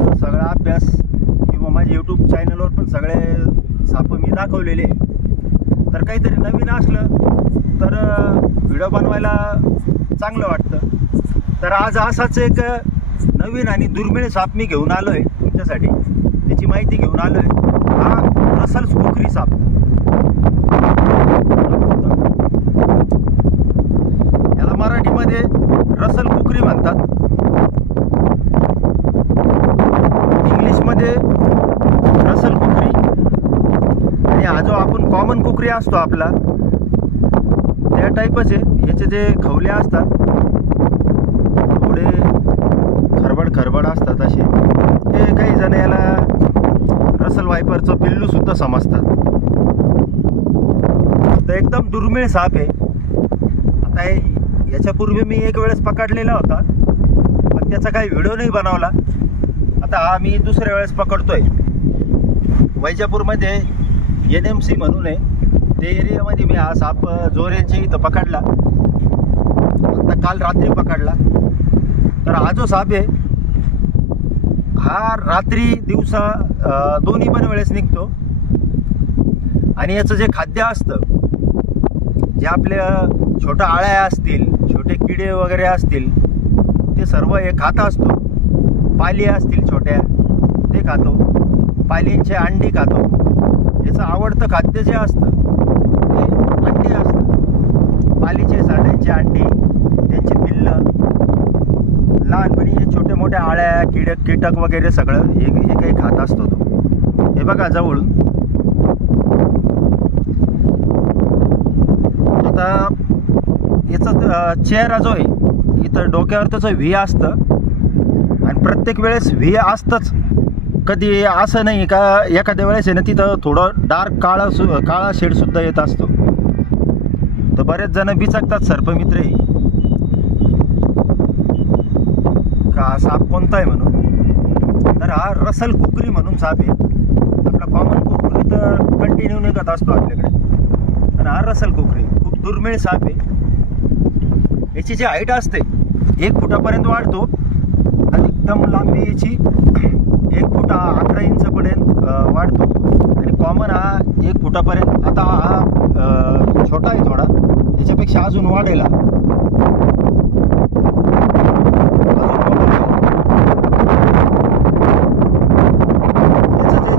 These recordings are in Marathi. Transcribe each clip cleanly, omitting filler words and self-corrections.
सगळा अभ्यास किंवा माझ्या यूट्यूब चॅनलवर पण सगळे साप मी दाखवलेले. तर काहीतरी नवीन असलं तर व्हिडिओ बनवायला चांगलं वाटतं. तर आज असाच एक नवीन आणि दुर्मिळ साप मी घेऊन आलो आहे तुमच्यासाठी. त्याची माहिती घेऊन आलो आहे. हा रसल कुकरी साप. याला मराठीमध्ये रसल कुकरी म्हणतात, इंग्लिशमध्ये रसल कुकरी. आणि हा जो आपण कॉमन कुकरी असतो आपला त्या टाईपच आहे. याचे जे खवले असतात थोडे खरबड असतात असे. ते काही जण याला रसल वायपरचं पिल्लू सुद्धा समजतात. तर एकदम दुर्मिळ साप आहे. आता याच्यापूर्वी मी एक वेळेस पकडलेला होता पण त्याचा काही व्हिडिओ नाही बनवला. आता हा मी दुसऱ्या वेळेस पकडतोय. वैजापूरमध्ये NMC म्हणून आहे, ते एरियामध्ये मी हा साप जोऱ्यांच्या इथं पकडला. आता काल रात्री पकडला. तर हा जो साप आहे हा रात्री दिवसा दोन्ही पण वेळेस निघतो. आणि याचं जे खाद्य असतं, जे आपल्या छोट्या आळ्या असतील, छोटे किडे वगैरे असतील, ते सर्व हे खात असतो. पाली असतील छोट्या ते खातो, पालींचे अंडी खातो. याचं आवडतं खाद्य जे असतं ते अंडी असतं. पालीचे साड्यांचे अंडी, त्यांचे पिल्लं, लहानपणी हे छोटे मोठ्या आळ्या कीटक वगैरे सगळं हे काही खात असतो तो. हे बघा जवळून. आता याचा चेहरा जो आहे, इथं डोक्यावर त्याचं व्ही असतं आणि प्रत्येक वेळेस व्ही असतंच. कधी असं नाही का एखाद्या वेळेस आहे ना तिथं थोडं डार्क काळा शेडसुद्धा येत असतो. तर बरेच जण बिचकतात सर्पमित्र का साप कोणता आहे म्हणून. तर हा रसल कुकरी म्हणून साप आहे. आपला कॉमन कुकरी तर कंटिन्यू निघत असतो आपल्याकडे, आणि हा रसल कुकरी खूप दुर्मिळ साप आहे. याची जी हाईट असते 1 फुटापर्यंत वाढतो आणि एकदम लांबी याची 1 फूट 11 इंचपर्यंत वाढतो. आणि कॉमन हा 1 फुटापर्यंत. आता हा छोटा आहे थोडा, याच्यापेक्षा अजून वाढेल. याचा जे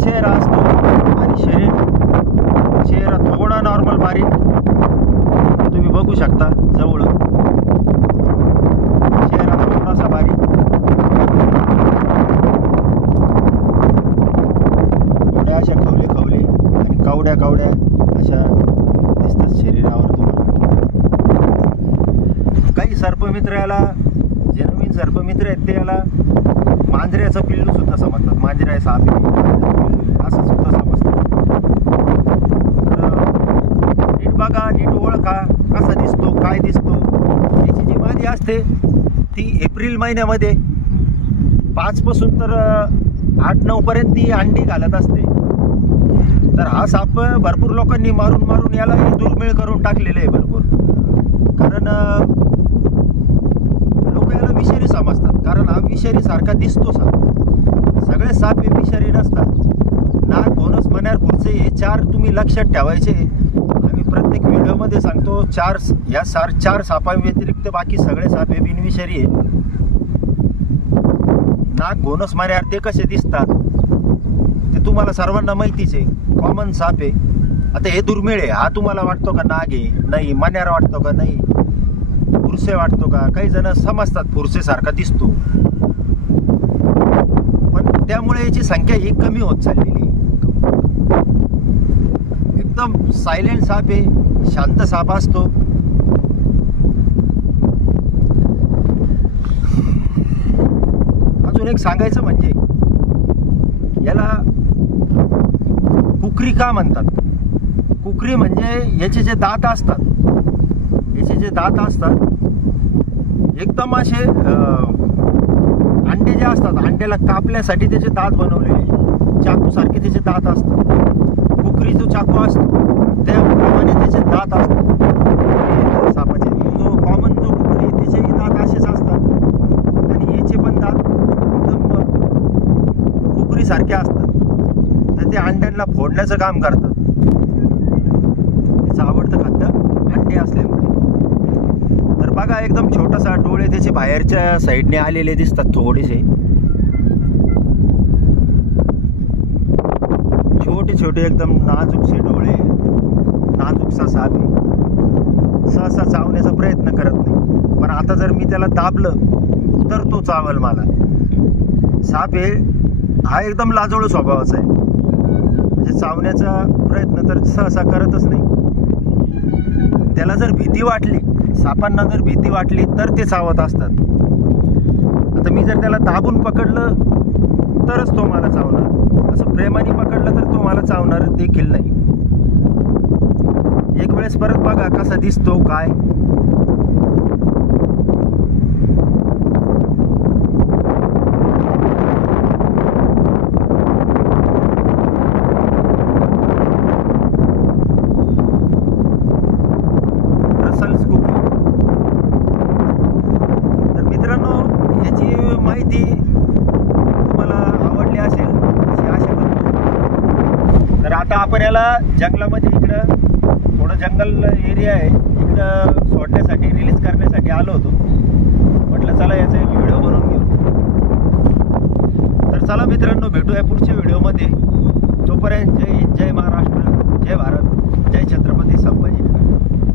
चेहरा असतो आणि चेहरा थोडा नॉर्मल बारीक तुम्ही बघू शकता जवळून. चेहरा थोडासा बारीक, थोड्या अशा खवले आणि कावड्या अशा दिसतात शरीरावर तुम्हाला. काही सर्पमित्र याला, जे नवीन सर्पमित्र आहेत ते याला मांजऱ्याचं पिल्लू सुद्धा समजतात. मांजऱ्या साप असं सुद्धा समजतात. तर नीट बघा, नीट ओळखा कसा दिसतो, काय दिसतो. याची जी मादी असते ती एप्रिल महिन्यामध्ये 5 पासून तर 8-9 पर्यंत ती अंडी घालत असते. तर हा साप भरपूर लोकांनी मारून याला दुर्मिळ करून टाकलेलं आहे भरपूर. कारण लोक याला विषारी समजतात, कारण हा विषारी सारखा दिसतो साप. सगळे साप हे विषारी नसतात. नाक, घोणस, मण्यार, खुर्चे हे 4 तुम्ही लक्षात ठेवायचे. आम्ही प्रत्येक व्हिडिओमध्ये सांगतो 4 सापांव्यतिरिक्त बाकी सगळे साप हे बिनविषारी आहे. नाक, घोणस, मण्यार ते कसे दिसतात ते तुम्हाला सर्वांना माहितीच आहे. कॉमन साप आहे. आता हे दुर्मिळ आहे. हा तुम्हाला वाटतो का नाग आहे? नाही. मण्यार वाटतो का? नाही. फुरसे वाटतो का? काही जण समजतात फुरसे सारखा दिसतो, पण त्यामुळे याची संख्या ही कमी होत चाललेली आहे. एकदम सायलेंट साप आहे, शांत साप असतो. अजून एक सांगायचं म्हणजे याला कुकरी का म्हणतात? कुकरी म्हणजे याचे जे दात असतात, एकदम असे अंडे जे असतात, अंड्याला कापण्यासाठी त्याचे दात बनवलेले चाकू सारखे त्याचे दात असतात. कुकरी जो चाकू असतो त्याप्रमाणे त्याचे दात असतात सापाचे. जो कॉमन जो कुकरी त्याचेही दात असेच असतात आणि याचे पण दात एकदम सारखे असतात, तर ते अंड्यांना फोडण्याचं काम करतात. त्याचं आवडतं खाद्य अंडे असल्यामुळे. तर बघा एकदम छोटासा डोळे त्याचे बाहेरच्या साईडने आलेले दिसतात थोडेसे, छोटे छोटे एकदम नाजूकसे डोळे, नाजूकसा साप आहे. सहसा चावण्याचा प्रयत्न करत नाही, पण आता जर मी त्याला दाबलं तर तो चावल मला. साप हा एकदम लाजळू स्वभावाचा आहे, म्हणजे चावण्याचा प्रयत्न तर सहसा करतच नाही. त्याला जर भीती वाटली, सापांना जर भीती वाटली तर ते चावत असतात. आता मी जर त्याला दाबून पकडलं तरच तो मला चावणार, असं प्रेमाने पकडलं तर तो मला चावणार देखील नाही. एक वेळेस परत बघा कसा दिसतो काय. Russell's cookie. तर मित्रांनो, याची माहिती तुम्हाला आवडली असेल अशी आशा करतो. तर आता आपण याला जंगलामध्ये, इकडं थोडं जंगल एरिया आहे, इकडं सोडण्यासाठी, रिलीज करण्यासाठी आलो होतो. म्हटलं चला याचा एक व्हिडिओ बनवून घेऊ. तर चला मित्रांनो, भेटूया पुढच्या व्हिडिओमध्ये. तोपर्यंत जय हिंद, जय महाराष्ट्र, जय भारत, जय छत्रपती संभाजी.